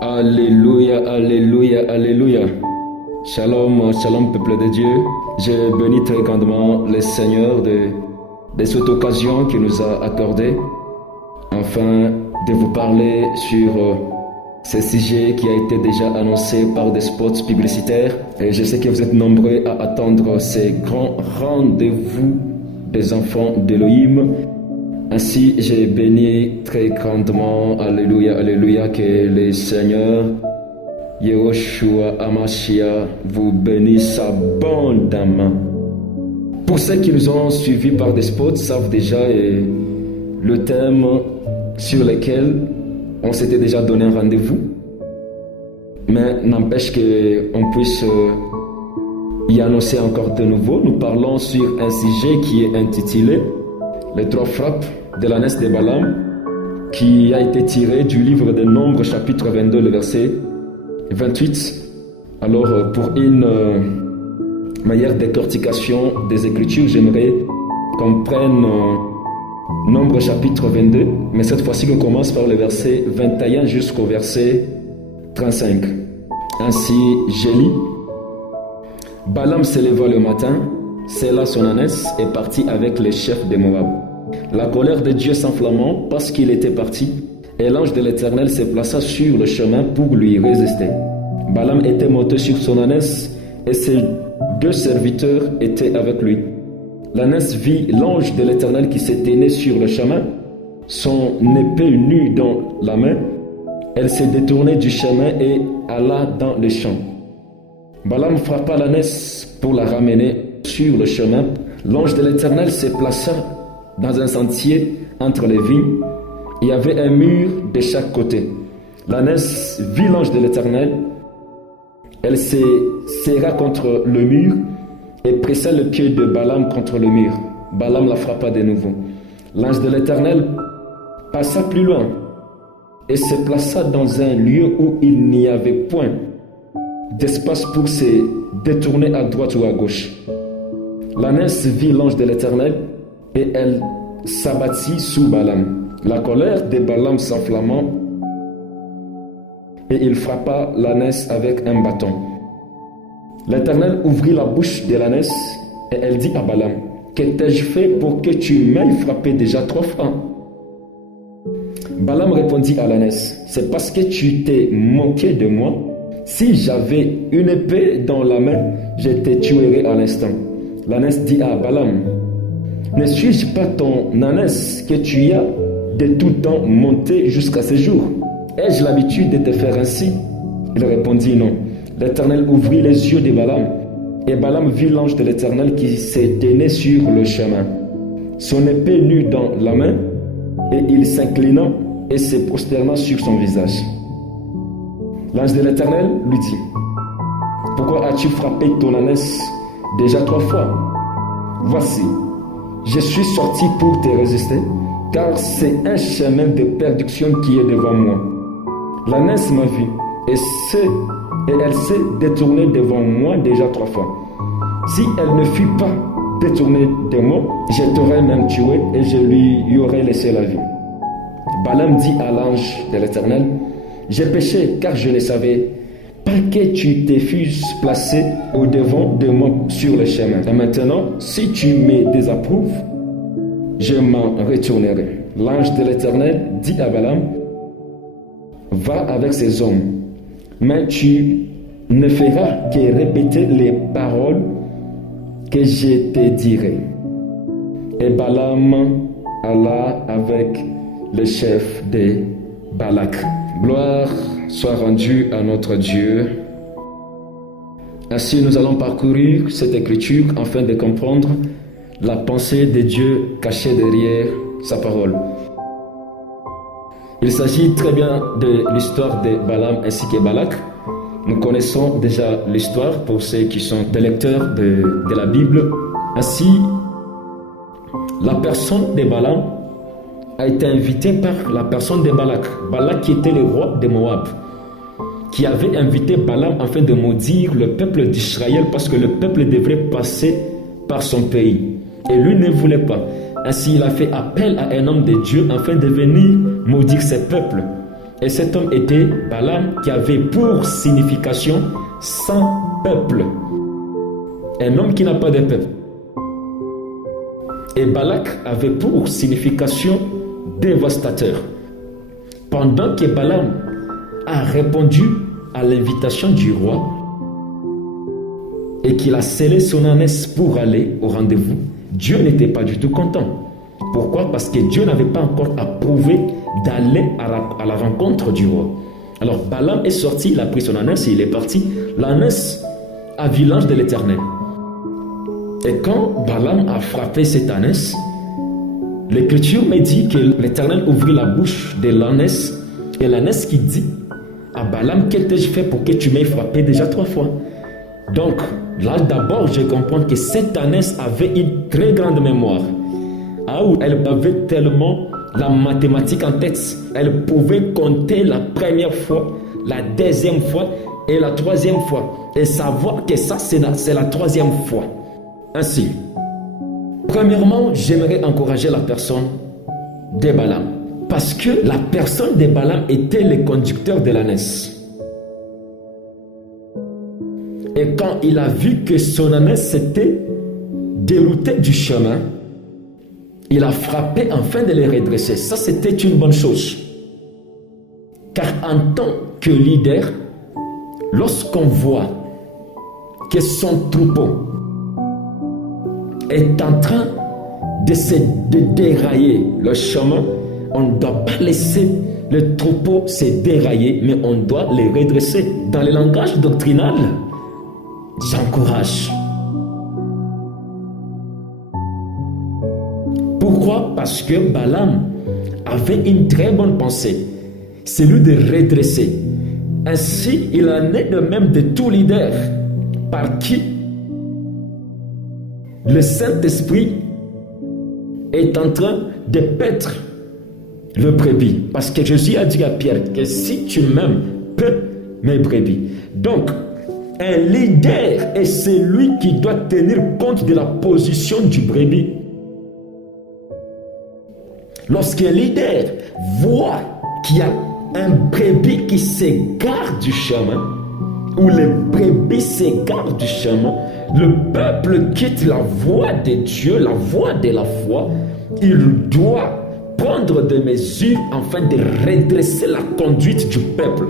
Alléluia, alléluia, alléluia. Shalom, shalom peuple de Dieu. Je bénis très grandement le Seigneur de cette occasion qu'il nous a accordée afin de vous parler sur ce sujet qui a été déjà annoncé par des spots publicitaires. Et je sais que vous êtes nombreux à attendre ces grands rendez-vous des enfants d'Élohim. Ainsi, j'ai béni très grandement, alléluia, alléluia, que le Seigneur, Yehoshua Amashia, vous bénisse abondamment. Pour ceux qui nous ont suivis par des spots, savent déjà le thème sur lequel on s'était déjà donné un rendez-vous. Mais n'empêche qu'on puisse y annoncer encore de nouveau. Nous parlons sur un sujet qui est intitulé « Les trois frappes de l'ânesse de Balaam » qui a été tiré du livre des Nombres, chapitre 22, le verset 28. Alors, pour une meilleure décortication des Écritures, j'aimerais qu'on prenne Nombre chapitre 22, mais cette fois-ci on commence par le verset 21 jusqu'au verset 35. Ainsi, je lis. Balaam se leva le matin, sella son ânesse et partit avec les chefs de Moab. La colère de Dieu s'enflammant parce qu'il était parti, et l'ange de l'Éternel se plaça sur le chemin pour lui résister. Balaam était monté sur son ânesse et ses deux serviteurs étaient avec lui. L'ânesse vit l'ange de l'Éternel qui se tenait sur le chemin, son épée nue dans la main. Elle s'est détournée du chemin et alla dans les champs. Balaam frappa l'ânesse pour la ramener sur le chemin. L'ange de l'Éternel se plaça dans un sentier entre les vignes. Il y avait un mur de chaque côté. L'ânesse vit l'ange de l'Éternel. Elle se serra contre le mur et pressa le pied de Balaam contre le mur. Balaam la frappa de nouveau. L'ange de l'Éternel passa plus loin et se plaça dans un lieu où il n'y avait point d'espace pour se détourner à droite ou à gauche. L'ânesse vit l'ange de l'Éternel et elle s'abattit sous Balaam. La colère de Balaam s'enflammant et il frappa l'ânesse avec un bâton. L'Éternel ouvrit la bouche de l'ânesse et elle dit à Balaam, « Que t'ai-je fait pour que tu m'aies frappé déjà 3 fois ?» Balaam répondit à l'ânesse, « C'est parce que tu t'es moqué de moi. Si j'avais une épée dans la main, je te tuerais à l'instant. » L'ânesse dit à Balaam, « Ne suis-je pas ton ânesse que tu as de tout temps monté jusqu'à ce jour? Ai-je l'habitude de te faire ainsi ?» Il répondit, « Non. » L'Éternel ouvrit les yeux de Balaam, et Balaam vit l'ange de l'Éternel qui se tenait sur le chemin, son épée nue dans la main, et il s'inclina et se prosterna sur son visage. L'ange de l'Éternel lui dit, « Pourquoi as-tu frappé ton ânesse déjà 3 fois? Voici, je suis sorti pour te résister, car c'est un chemin de perdition qui est devant moi. L'ânesse m'a vu, et elle s'est détournée devant moi déjà 3 fois. Si elle ne fut pas détournée de moi, je t'aurais même tué et je lui aurais laissé la vie. » Balaam dit à l'ange de l'Éternel, « J'ai péché car je ne savais pas que tu te fusses placé au-devant de moi sur le chemin. Et maintenant, si tu me désapprouves, je m'en retournerai. » L'ange de l'Éternel dit à Balaam, « Va avec ces hommes, mais tu ne feras que répéter les paroles que je te dirai. » Et Balaam alla avec le chef de Balak. Gloire soit rendue à notre Dieu. Ainsi, nous allons parcourir cette écriture afin de comprendre la pensée de Dieu cachée derrière sa parole. Il s'agit très bien de l'histoire de Balaam ainsi que Balak. Nous connaissons déjà l'histoire pour ceux qui sont des lecteurs de la Bible. Ainsi, la personne de Balaam a été invitée par la personne de Balak. Balak qui était le roi de Moab, qui avait invité Balaam afin de maudire le peuple d'Israël parce que le peuple devrait passer par son pays. Et lui ne voulait pas. Ainsi, il a fait appel à un homme de Dieu afin de venir maudire ses peuples. Et cet homme était Balaam, qui avait pour signification sans peuple. Un homme qui n'a pas de peuple. Et Balak avait pour signification dévastateur. Pendant que Balaam a répondu à l'invitation du roi et qu'il a scellé son ânesse pour aller au rendez-vous, Dieu n'était pas du tout content. Pourquoi? Parce que Dieu n'avait pas encore approuvé d'aller à la rencontre du roi. Alors Balaam est sorti, il a pris son ânesse et il est parti. L'ânesse a vu l'ange de l'Éternel. Et quand Balaam a frappé cette ânesse, l'Écriture me dit que l'Éternel ouvrit la bouche de l'ânesse, et l'ânesse qui dit à Balaam: que t'ai-je fait pour que tu m'aies frappé déjà 3 fois? Donc là d'abord je comprends que cette ânesse avait une très grande mémoire. Elle avait tellement la mathématique en tête. Elle pouvait compter la première fois, la deuxième fois et la troisième fois. Et savoir que ça c'est la troisième fois. Ainsi, premièrement, j'aimerais encourager la personne de Balaam. Parce que la personne de Balaam était le conducteur de l'ânesse. Et quand il a vu que son ânesse s'était déroutée du chemin, il a frappé afin de les redresser. Ça, c'était une bonne chose. Car en tant que leader, lorsqu'on voit que son troupeau est en train de dérailler le chemin, on ne doit pas laisser le troupeau se dérailler, mais on doit les redresser. Dans le langage doctrinal, j'encourage. Pourquoi? Parce que Balaam avait une très bonne pensée, celui de redresser. Ainsi, il en est de même de tout leader par qui le Saint-Esprit est en train de paître le brebis. Parce que Jésus a dit à Pierre que si tu m'aimes, paie mes brebis. Donc, un leader est celui qui doit tenir compte de la position du brebis. Lorsqu'un leader voit qu'il y a un brebis qui s'égare du chemin, ou les brebis s'égarent du chemin, le peuple quitte la voie de Dieu, la voie de la foi, il doit prendre des mesures afin de redresser la conduite du peuple.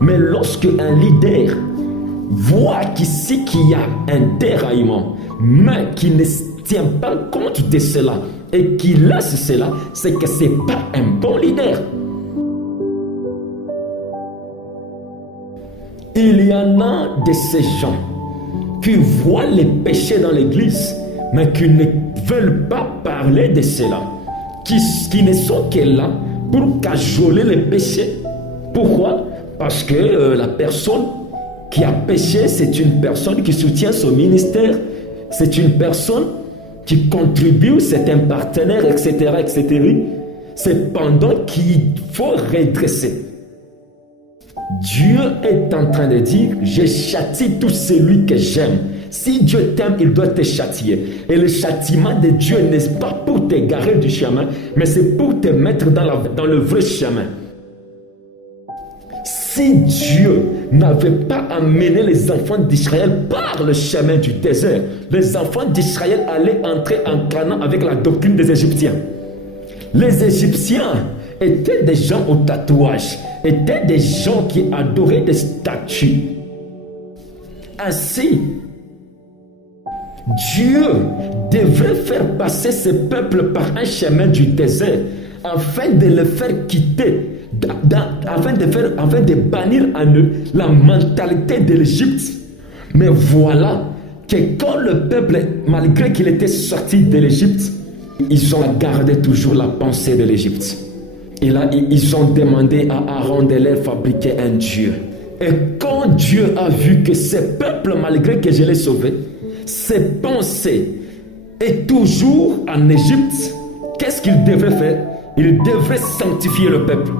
Mais lorsque un leader voit qu'ici qu'il y a un déraillement, mais qui ne tient pas compte de cela et qui laisse cela, c'est que ce n'est pas un bon leader. Il y en a de ces gens qui voient les péchés dans l'église, mais qui ne veulent pas parler de cela, qui ne sont que là pour cajoler les péchés. Pourquoi? Parce que la personne qui a péché, c'est une personne qui soutient son ministère, c'est une personne qui contribue, c'est un partenaire, etc., etc. C'est pendant qu'il faut redresser. Dieu est en train de dire: je châtie tout celui que j'aime. Si Dieu t'aime, il doit te châtier. Et le châtiment de Dieu n'est pas pour t'égarer du chemin, mais c'est pour te mettre dans le vrai chemin. Si Dieu n'avait pas amené les enfants d'Israël par le chemin du désert, les enfants d'Israël allaient entrer en Canaan avec la doctrine des Égyptiens. Les Égyptiens étaient des gens au tatouage, étaient des gens qui adoraient des statues. Ainsi, Dieu devait faire passer ce peuple par un chemin du désert afin de le faire quitter, afin de bannir en eux la mentalité de l'Égypte. Mais voilà que quand le peuple, malgré qu'il était sorti de l'Égypte, ils ont gardé toujours la pensée de l'Égypte. Et là, ils ont demandé à Aaron de leur fabriquer un Dieu. Et quand Dieu a vu que ce peuple, malgré que je l'ai sauvé, ses pensées est toujours en Égypte, qu'est-ce qu'il devait faire? Il devait sanctifier le peuple.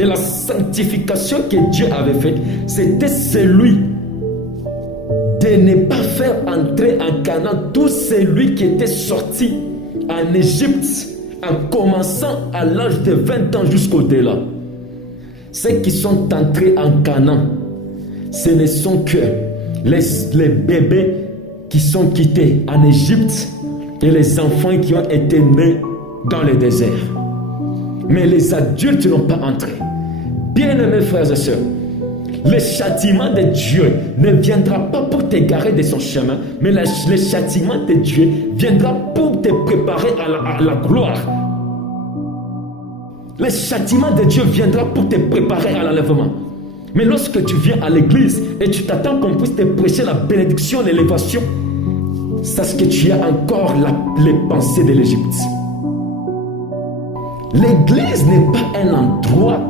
Et la sanctification que Dieu avait faite, c'était celui de ne pas faire entrer en Canaan tout celui qui était sorti en Égypte en commençant à l'âge de 20 ans jusqu'au-delà. Ceux qui sont entrés en Canaan, ce ne sont que les bébés qui sont quittés en Égypte et les enfants qui ont été nés dans le désert. Mais les adultes n'ont pas entré. Bien-aimés frères et sœurs, le châtiment de Dieu ne viendra pas pour t'égarer de son chemin, mais le châtiment de Dieu viendra pour te préparer à la gloire. Le châtiment de Dieu viendra pour te préparer à l'enlèvement. Mais lorsque tu viens à l'église et tu t'attends qu'on puisse te prêcher la bénédiction, l'élévation, sache que tu as encore les pensées de l'Égypte. L'église n'est pas un endroit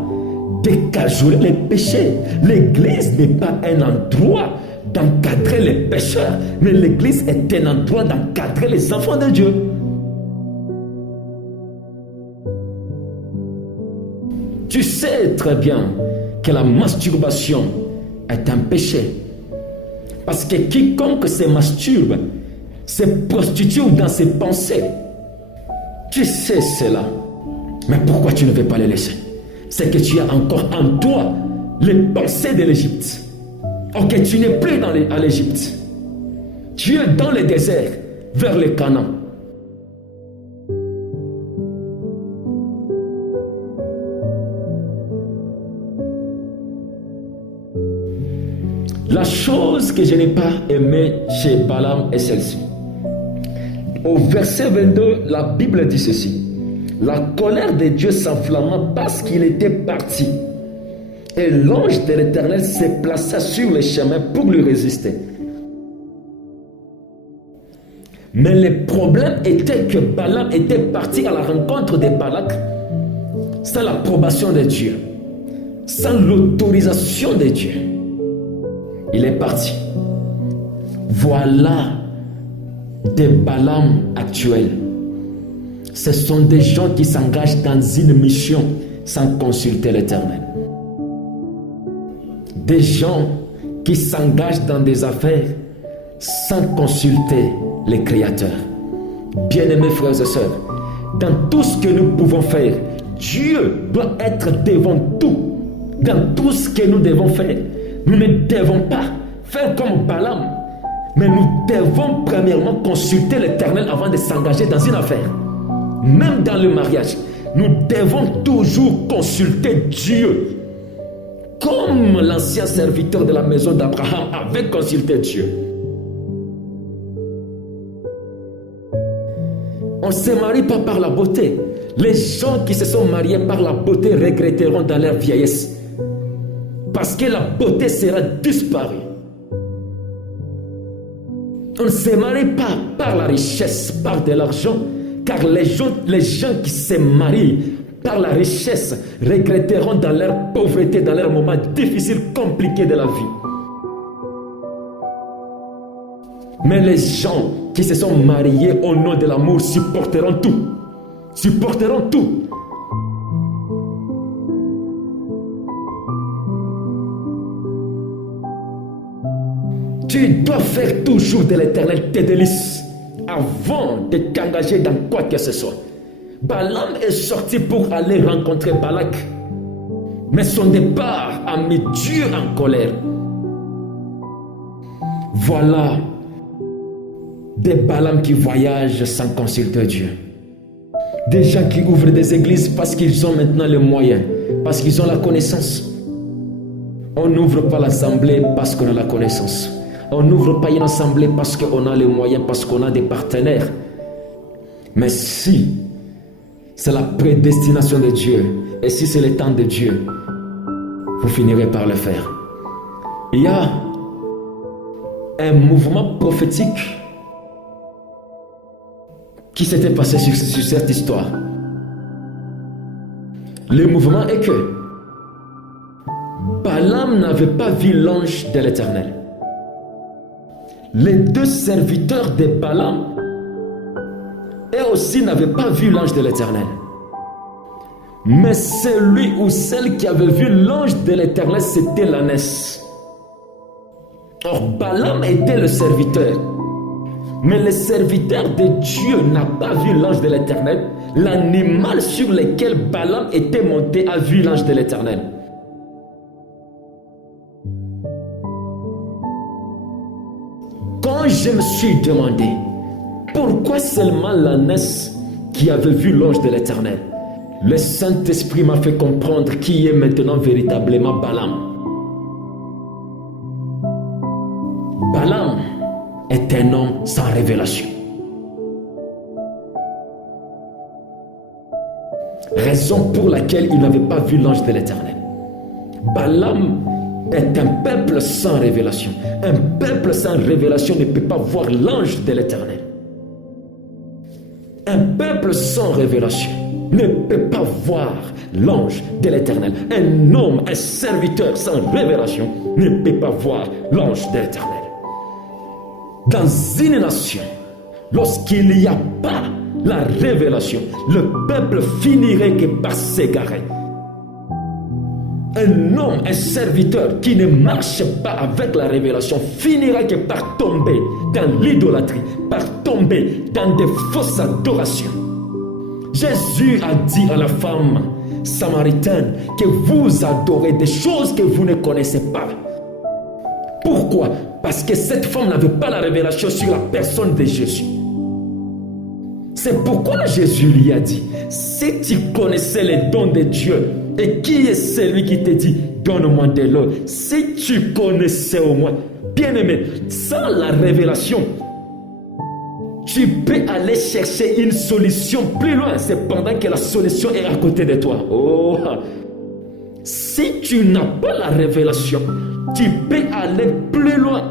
de cajoler les péchés. L'église n'est pas un endroit d'encadrer les pécheurs, mais l'église est un endroit d'encadrer les enfants de Dieu. Tu sais très bien que la masturbation est un péché. Parce que quiconque se masturbe se prostitue dans ses pensées. Tu sais cela. Mais pourquoi tu ne veux pas les laisser? C'est que tu as encore en toi les pensées de l'Égypte. Ok, tu n'es plus à l'Égypte. Tu es dans le désert, vers le Canaan. La chose que je n'ai pas aimée chez Balaam est celle-ci. Au verset 22, la Bible dit ceci. La colère de Dieu s'enflamma parce qu'il était parti. Et l'ange de l'Éternel se plaça sur le chemin pour lui résister. Mais le problème était que Balaam était parti à la rencontre de Balak sans l'approbation de Dieu, sans l'autorisation de Dieu. Il est parti. Voilà des Balaam actuels. Ce sont des gens qui s'engagent dans une mission sans consulter l'Éternel. Des gens qui s'engagent dans des affaires sans consulter les créateurs. Bien-aimés frères et sœurs, dans tout ce que nous pouvons faire, Dieu doit être devant tout. Dans tout ce que nous devons faire, nous ne devons pas faire comme Balaam, mais nous devons premièrement consulter l'Éternel avant de s'engager dans une affaire. Même dans le mariage, nous devons toujours consulter Dieu. Comme l'ancien serviteur de la maison d'Abraham avait consulté Dieu. On ne se marie pas par la beauté. Les gens qui se sont mariés par la beauté regretteront dans leur vieillesse. Parce que la beauté sera disparue. On ne se marie pas par la richesse, par de l'argent. Car les gens qui se marient par la richesse regretteront dans leur pauvreté, dans leurs moments difficiles, compliqués de la vie. Mais les gens qui se sont mariés au nom de l'amour supporteront tout. Supporteront tout. Tu dois faire toujours de l'Éternel tes délices avant de t'engager dans quoi que ce soit. Balaam est sorti pour aller rencontrer Balak. Mais son départ a mis Dieu en colère. Voilà des Balaam qui voyagent sans consulter Dieu. Des gens qui ouvrent des églises parce qu'ils ont maintenant les moyens, parce qu'ils ont la connaissance. On n'ouvre pas l'assemblée parce qu'on a la connaissance. On n'ouvre pas une assemblée parce qu'on a les moyens, parce qu'on a des partenaires. Mais si c'est la prédestination de Dieu, et si c'est le temps de Dieu, vous finirez par le faire. Il y a un mouvement prophétique qui s'était passé sur cette histoire. Le mouvement est que Balaam n'avait pas vu l'ange de l'Éternel. Les deux serviteurs de Balaam, eux aussi n'avaient pas vu l'ange de l'Éternel. Mais celui ou celle qui avait vu l'ange de l'Éternel, c'était l'ânesse. Or, Balaam était le serviteur. Mais le serviteur de Dieu n'a pas vu l'ange de l'Éternel. L'animal sur lequel Balaam était monté a vu l'ange de l'Éternel. Quand je me suis demandé pourquoi seulement l'ânesse qui avait vu l'ange de l'Éternel, le Saint-Esprit m'a fait comprendre qui est maintenant véritablement Balaam. Balaam est un homme sans révélation. Raison pour laquelle il n'avait pas vu l'ange de l'Éternel. Balaam est un peuple sans révélation. Un peuple sans révélation ne peut pas voir l'ange de l'Éternel. Un peuple sans révélation ne peut pas voir l'ange de l'Éternel. Un homme, un serviteur sans révélation ne peut pas voir l'ange de l'Éternel. Dans une nation, lorsqu'il n'y a pas la révélation, le peuple finirait que par s'égarer. Un homme, un serviteur qui ne marche pas avec la révélation finira que par tomber dans l'idolâtrie, par tomber dans des fausses adorations. Jésus a dit à la femme samaritaine que vous adorez des choses que vous ne connaissez pas. Pourquoi? Parce que cette femme n'avait pas la révélation sur la personne de Jésus. C'est pourquoi Jésus lui a dit, si tu connaissais les dons de Dieu, et qui est celui qui te dit, donne-moi de l'eau, si tu connaissais au moins, bien-aimé, sans la révélation, tu peux aller chercher une solution plus loin, cependant que la solution est à côté de toi. Oh, si tu n'as pas la révélation, tu peux aller plus loin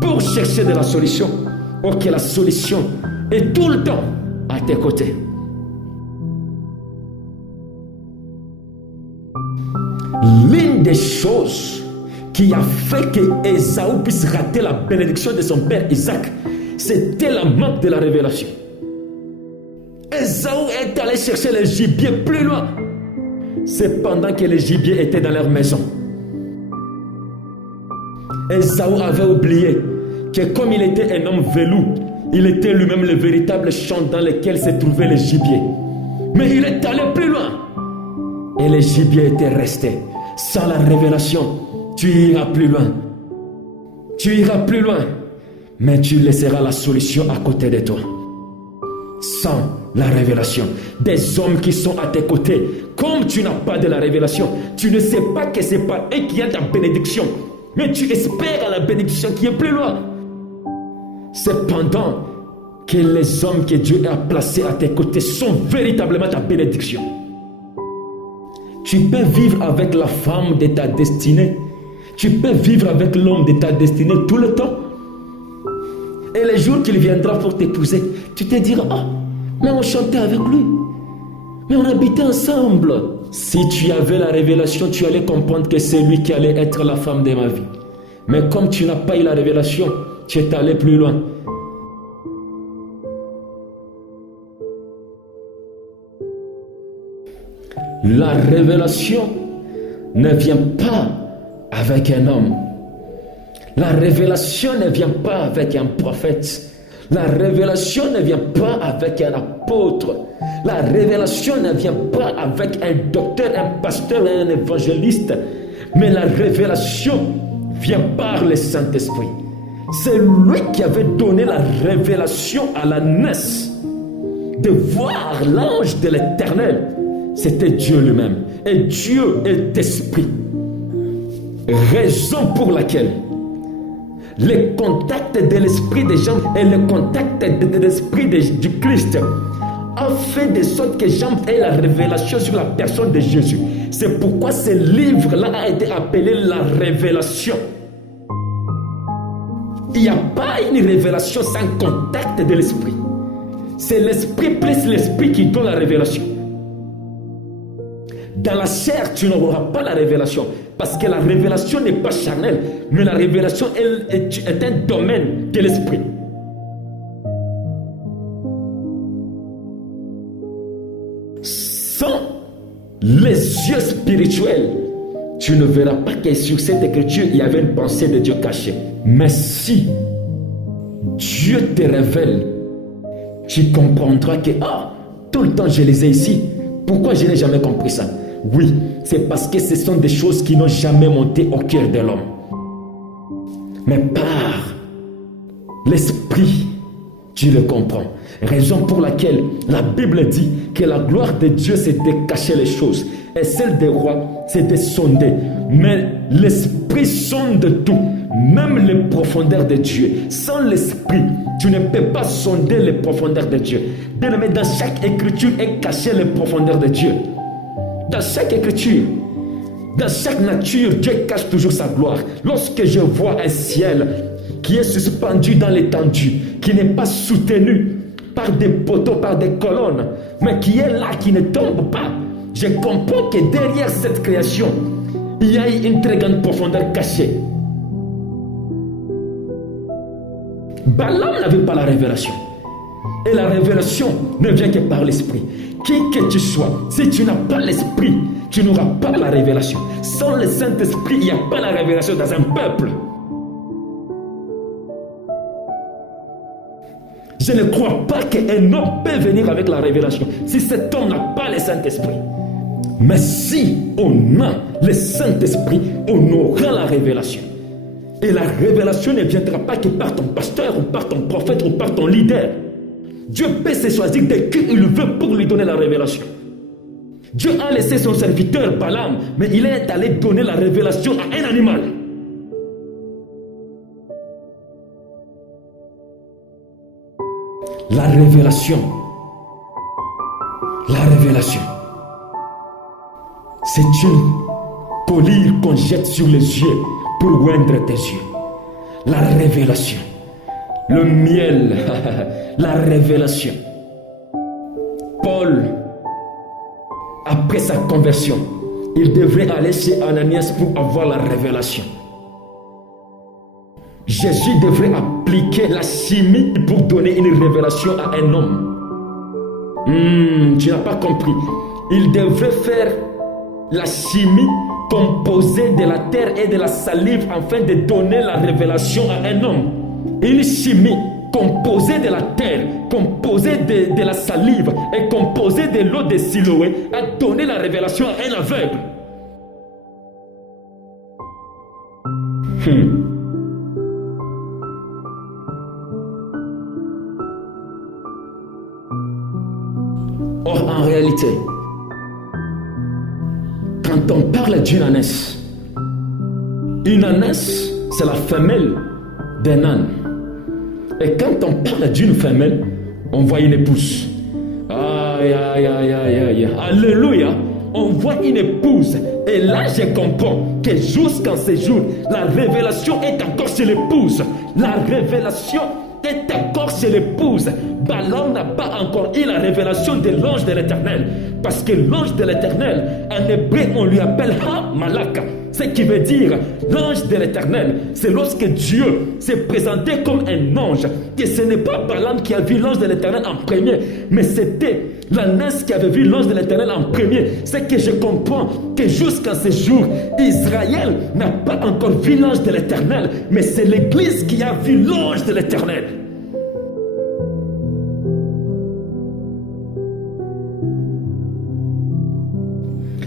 pour chercher de la solution. Ok, la solution est tout le temps à tes côtés. L'une des choses qui a fait que Ésaü puisse rater la bénédiction de son père Isaac, c'était la manque de la révélation. Ésaü est allé chercher les gibiers plus loin. C'est pendant que les gibiers étaient dans leur maison. Ésaü avait oublié que comme il était un homme velou, il était lui-même le véritable champ dans lequel se trouvaient les gibiers. Mais il est allé plus loin. Et les gibiers étaient restés. Sans la révélation, tu iras plus loin. Tu iras plus loin. Mais tu laisseras la solution à côté de toi. Sans la révélation, des hommes qui sont à tes côtés, comme tu n'as pas de la révélation, tu ne sais pas que c'est pas eux qui ont ta bénédiction, mais tu espères à la bénédiction qui est plus loin. Cependant que les hommes que Dieu a placés à tes côtés sont véritablement ta bénédiction. Tu peux vivre avec la femme de ta destinée. Tu peux vivre avec l'homme de ta destinée tout le temps. Et le jour qu'il viendra pour t'épouser, tu te diras, ah, mais on chantait avec lui. Mais on habitait ensemble. Si tu avais la révélation, tu allais comprendre que c'est lui qui allait être la femme de ma vie. Mais comme tu n'as pas eu la révélation, tu es allé plus loin. La révélation ne vient pas avec un homme. La révélation ne vient pas avec un prophète. La révélation ne vient pas avec un apôtre. La révélation ne vient pas avec un docteur, un pasteur, un évangéliste. Mais la révélation vient par le Saint-Esprit. C'est lui qui avait donné la révélation à l'ânesse de voir l'ange de l'Éternel. C'était Dieu lui-même. Et Dieu est esprit. Raison pour laquelle le contact de l'esprit des gens et le contact de l'esprit du Christ a fait de sorte que Jean ait la révélation sur la personne de Jésus. C'est pourquoi ce livre-là a été appelé la révélation. Il n'y a pas une révélation sans contact de l'esprit. C'est l'esprit plus l'esprit qui donne la révélation. Dans la chair, tu n'auras pas la révélation. Parce que la révélation n'est pas charnelle. Mais la révélation est un domaine de l'esprit. Sans les yeux spirituels, tu ne verras pas que sur cette écriture, il y avait une pensée de Dieu cachée. Mais si Dieu te révèle, tu comprendras que, tout le temps je lisais ici, pourquoi je n'ai jamais compris ça? Oui, c'est parce que ce sont des choses qui n'ont jamais monté au cœur de l'homme. Mais par l'esprit, tu le comprends. Raison pour laquelle la Bible dit que la gloire de Dieu, c'est de cacher les choses. Et celle des rois, c'est de sonder. Mais l'esprit sonde tout, même les profondeurs de Dieu. Sans l'esprit, tu ne peux pas sonder les profondeurs de Dieu. Bien-aimé, dans chaque écriture est caché les profondeurs de Dieu. Dans chaque écriture, dans chaque nature, Dieu cache toujours sa gloire. Lorsque je vois un ciel qui est suspendu dans l'étendue, qui n'est pas soutenu par des poteaux, par des colonnes, mais qui est là, qui ne tombe pas, je comprends que derrière cette création, il y a une très grande profondeur cachée. Balaam n'avait pas la révélation. Et la révélation ne vient que par l'esprit. Qui que tu sois, si tu n'as pas l'esprit, tu n'auras pas la révélation. Sans le Saint-Esprit, il n'y a pas la révélation dans un peuple. Je ne crois pas qu'un homme peut venir avec la révélation si cet homme n'a pas le Saint-Esprit. Mais si on a le Saint-Esprit, on aura la révélation. Et la révélation ne viendra pas que par ton pasteur, ou par ton prophète, ou par ton leader. Dieu peut se choisir de qui il veut pour lui donner la révélation. Dieu a laissé son serviteur Balaam, mais il est allé donner la révélation à un animal. La révélation. La révélation. C'est une collyre qu'on jette sur les yeux pour oindre tes yeux. La révélation. Le miel. La révélation. Paul, après sa conversion, il devrait aller chez Ananias pour avoir la révélation. Jésus devrait appliquer la chimie pour donner une révélation à un homme. Tu n'as pas compris. Il devrait faire la chimie composée de la terre et de la salive afin de donner la révélation à un homme. Une chimie composée de la terre, composée de la salive et composée de l'eau de Siloé a donné la révélation à un aveugle. Or, en réalité, quand on parle d'une ânesse, une ânesse, c'est la femelle d'un âne. Et quand on parle d'une femelle, on voit une épouse. Aïe, aïe, aïe, aïe, aïe. Alléluia. On voit une épouse. Et là, je comprends que jusqu'en ce jour, la révélation est encore chez l'épouse. La révélation est encore chez l'épouse. Balaam n'a pas encore eu la révélation de l'ange de l'Éternel. Parce que l'ange de l'Éternel, en hébreu, on lui appelle Ha-Malaka. Ce qui veut dire l'ange de l'Éternel. C'est lorsque Dieu s'est présenté comme un ange. Et ce n'est pas Balaam qui a vu l'ange de l'Éternel en premier, mais c'était l'ânesse qui avait vu l'ange de l'Éternel en premier. C'est que je comprends que jusqu'à ce jour, Israël n'a pas encore vu l'ange de l'Éternel, mais c'est l'Église qui a vu l'ange de l'Éternel.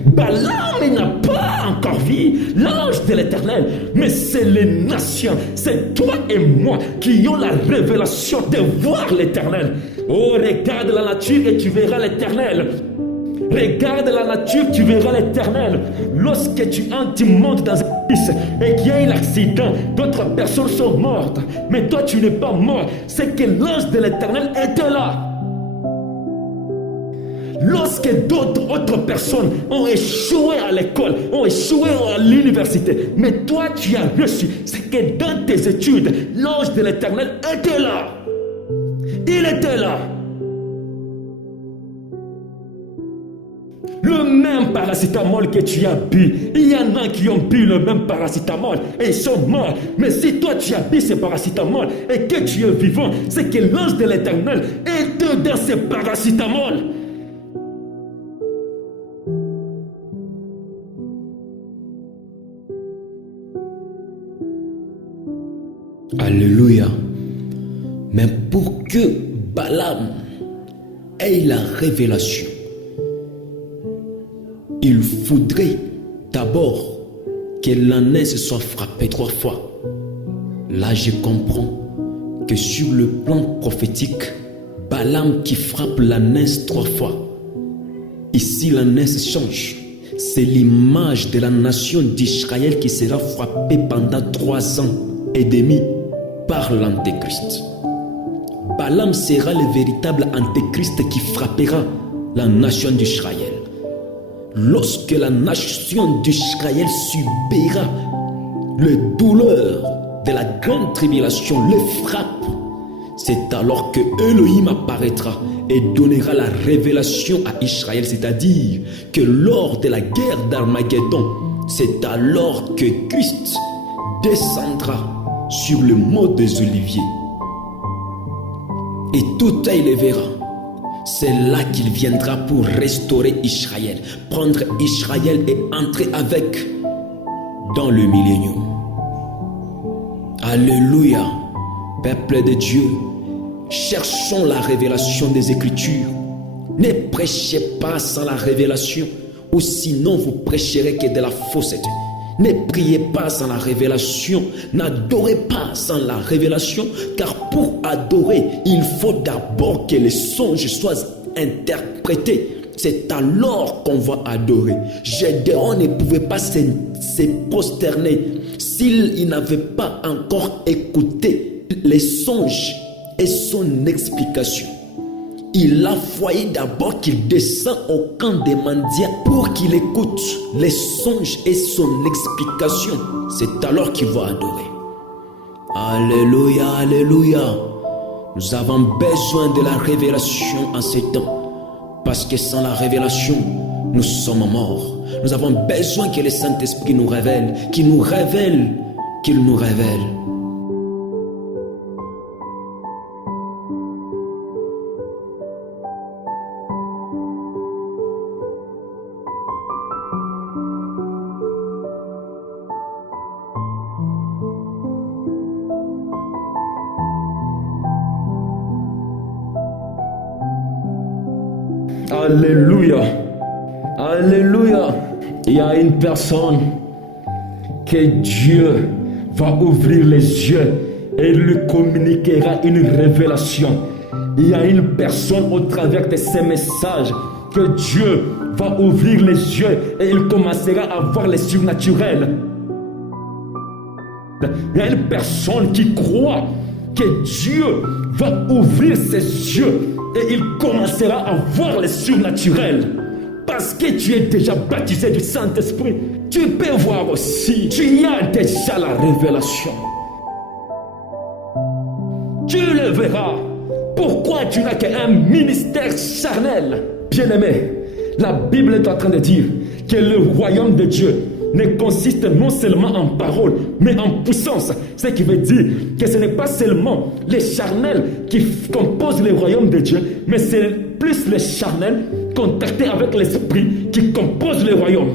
Balaam n'a pas encore vu l'ange de l'Éternel, mais c'est les nations, c'est toi et moi qui ont la révélation de voir l'Éternel. Oh, regarde la nature et tu verras l'Éternel. Regarde la nature, tu verras l'Éternel. Lorsque tu montes dans un bus et qu'il y a un accident, d'autres personnes sont mortes, mais toi tu n'es pas mort, c'est que l'ange de l'Éternel était là. Lorsque autres personnes ont échoué à l'école, ont échoué à l'université, mais toi tu as reçu, c'est que dans tes études, l'ange de l'Éternel était là. Il était là. Le même paracétamol que tu as bu, il y en a qui ont bu le même paracétamol et ils sont morts. Mais si toi tu as bu ce paracétamol et que tu es vivant, c'est que l'ange de l'Éternel est dans ce paracétamol. Alléluia. Mais pour que Balaam ait la révélation, il faudrait d'abord que l'ânesse soit frappée 3 fois. Là, je comprends que sur le plan prophétique, Balaam qui frappe l'ânesse 3 fois. Ici, l'ânesse change. C'est l'image de la nation d'Israël qui sera frappée pendant 3 ans et demi par l'Antéchrist. Balaam sera le véritable Antéchrist qui frappera la nation d'Israël. Lorsque la nation d'Israël subira les douleurs de la grande tribulation, les frappes, c'est alors que Elohim apparaîtra et donnera la révélation à Israël, c'est-à-dire que lors de la guerre d'Armageddon, c'est alors que Christ descendra sur le mont des Oliviers. Et tout œil le verra. C'est là qu'il viendra pour restaurer Israël, prendre Israël et entrer avec dans le millénium. Alléluia, peuple de Dieu, cherchons la révélation des Écritures. Ne prêchez pas sans la révélation, ou sinon vous prêcherez que de la fausseté. Ne priez pas sans la révélation, n'adorez pas sans la révélation, car pour adorer, il faut d'abord que les songes soient interprétés. C'est alors qu'on va adorer. Gédéon ne pouvait pas se prosterner s'il n'avait pas encore écouté les songes et son explication. Il a fallu d'abord qu'il descende au camp des mendiants pour qu'il écoute les songes et son explication. C'est alors qu'il va adorer. Alléluia, alléluia. Nous avons besoin de la révélation en ces temps. Parce que sans la révélation, nous sommes morts. Nous avons besoin que le Saint-Esprit nous révèle, qu'il nous révèle, qu'il nous révèle. Alléluia. Alléluia. Il y a une personne que Dieu va ouvrir les yeux et lui communiquera une révélation. Il y a une personne au travers de ces messages que Dieu va ouvrir les yeux et il commencera à voir les surnaturels. Il y a une personne qui croit que Dieu va ouvrir ses yeux et il commencera à voir les surnaturels. Parce que tu es déjà baptisé du Saint-Esprit, tu peux voir aussi. Tu as déjà la révélation. Tu le verras. Pourquoi tu n'as qu'un ministère charnel? Bien-aimé, la Bible est en train de dire que le royaume de Dieu ne consiste non seulement en parole, mais en puissance. Ce qui veut dire que ce n'est pas seulement les charnels qui composent le royaume de Dieu, mais c'est plus les charnels contactés avec l'esprit qui composent le royaume.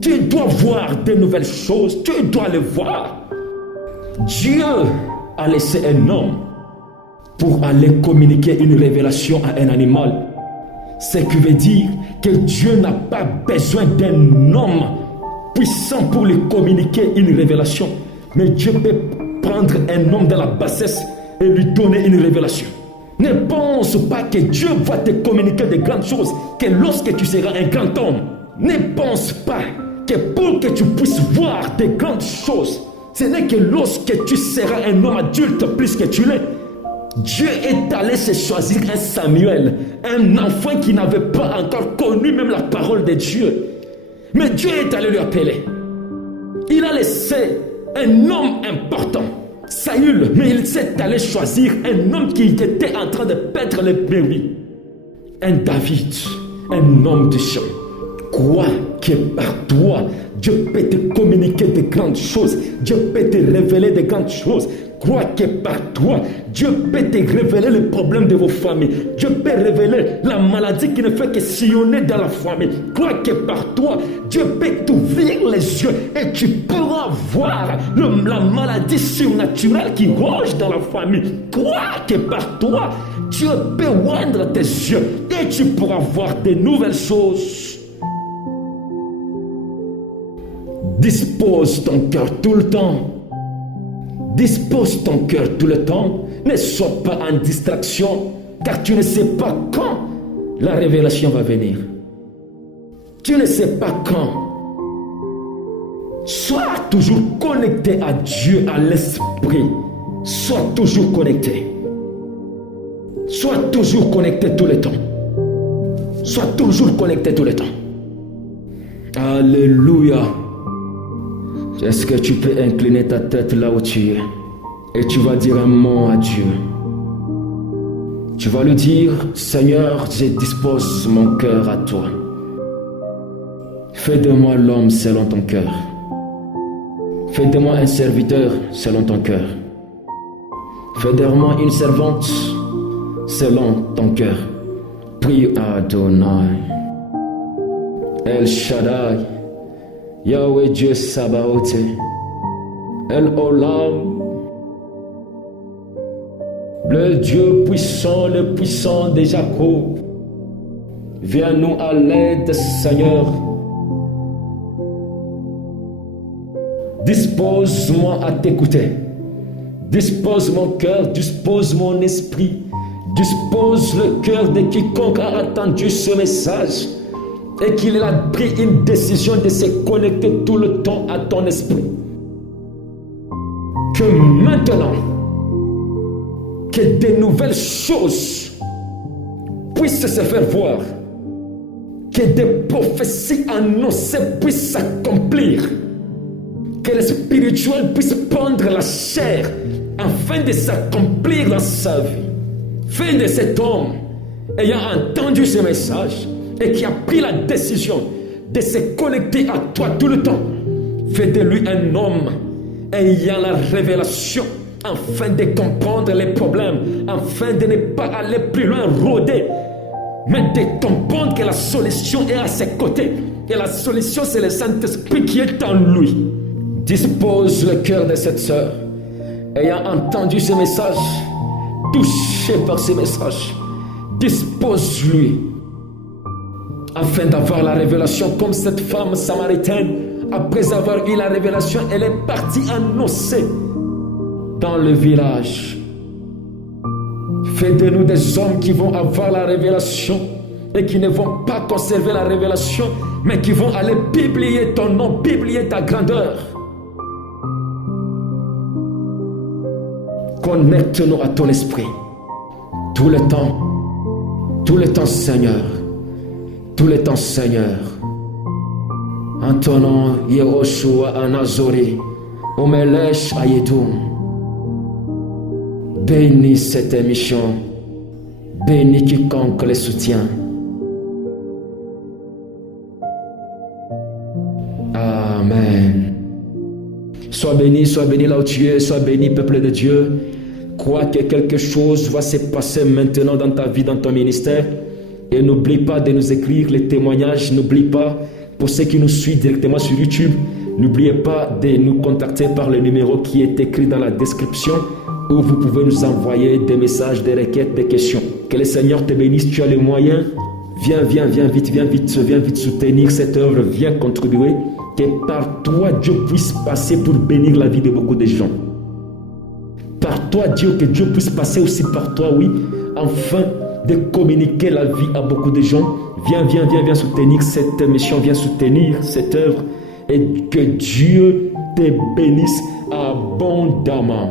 Tu dois voir de nouvelles choses, tu dois le voir. Dieu a laissé un homme pour aller communiquer une révélation à un animal. Ce qui veut dire que Dieu n'a pas besoin d'un homme puissant pour lui communiquer une révélation. Mais Dieu peut prendre un homme de la bassesse et lui donner une révélation. Ne pense pas que Dieu va te communiquer de grandes choses, que lorsque tu seras un grand homme. Ne pense pas que pour que tu puisses voir de grandes choses, ce n'est que lorsque tu seras un homme adulte plus que tu l'es. Dieu est allé se choisir un Samuel, un enfant qui n'avait pas encore connu même la parole de Dieu. Mais Dieu est allé lui appeler. Il a laissé un homme important, Saül, mais il s'est allé choisir un homme qui était en train de paître les brebis. Un David, un homme de champ. Crois que par toi, Dieu peut te communiquer de grandes choses. Dieu peut te révéler de grandes choses. Crois que par toi, Dieu peut te révéler le problème de vos familles. Dieu peut révéler la maladie qui ne fait que sillonner dans la famille. Crois que par toi, Dieu peut t'ouvrir les yeux et tu pourras voir la maladie surnaturelle qui ronge dans la famille. Crois que par toi, Dieu peut oindre tes yeux et tu pourras voir de nouvelles choses. Dispose ton cœur tout le temps. Dispose ton cœur tout le temps. Ne sois pas en distraction, car tu ne sais pas quand la révélation va venir. Tu ne sais pas quand. Sois toujours connecté à Dieu, à l'Esprit. Sois toujours connecté. Sois toujours connecté tout le temps. Sois toujours connecté tout le temps. Alléluia. Est-ce que tu peux incliner ta tête là où tu es et tu vas dire un mot à Dieu. Tu vas lui dire, Seigneur, je dispose mon cœur à toi. Fais de moi l'homme selon ton cœur. Fais de moi un serviteur selon ton cœur. Fais de moi une servante selon ton cœur. Prie Adonai. El Shaddai. Yahweh Dieu Sabaoth, El Olam, le Dieu puissant, le puissant de Jacob, viens-nous à l'aide, Seigneur. Dispose-moi à t'écouter. Dispose mon cœur, dispose mon esprit, dispose le cœur de quiconque a entendu ce message et qu'il a pris une décision de se connecter tout le temps à ton esprit. Que maintenant, que de nouvelles choses puissent se faire voir, que des prophéties annoncées puissent s'accomplir, que le spirituel puisse prendre la chair afin de s'accomplir dans sa vie. Fais de cet homme ayant entendu ce message et qui a pris la décision de se connecter à toi tout le temps. Fais de lui un homme ayant la révélation afin de comprendre les problèmes, afin de ne pas aller plus loin, rôder, mais de comprendre que la solution est à ses côtés. Et la solution, c'est le Saint-Esprit qui est en lui. Dispose le cœur de cette sœur, ayant entendu ce message, touché par ce message. Dispose-lui afin d'avoir la révélation comme cette femme samaritaine. Après avoir eu la révélation, elle est partie annoncer dans le village. Fais de nous des hommes qui vont avoir la révélation et qui ne vont pas conserver la révélation, mais qui vont aller publier ton nom, publier ta grandeur. Connecte-nous à ton esprit tout le temps, Seigneur. Tout le temps, Seigneur. En ton nom, Yehoshua Anazori, Omelesh Ayedoum. Bénis cette émission. Bénis quiconque les soutient. Amen. Sois béni là où tu es, sois béni, peuple de Dieu. Crois que quelque chose va se passer maintenant dans ta vie, dans ton ministère. Et n'oublie pas de nous écrire les témoignages. N'oublie pas, pour ceux qui nous suivent directement sur YouTube, n'oubliez pas de nous contacter par le numéro qui est écrit dans la description, où vous pouvez nous envoyer des messages, des requêtes, des questions. Que le Seigneur te bénisse. Tu as les moyens. Viens vite soutenir cette œuvre. Viens contribuer. Que par toi, Dieu puisse passer pour bénir la vie de beaucoup de gens. Par toi, Dieu, que Dieu puisse passer aussi par toi, oui, afin de communiquer la vie à beaucoup de gens. Viens soutenir cette mission, viens soutenir cette œuvre et que Dieu te bénisse abondamment.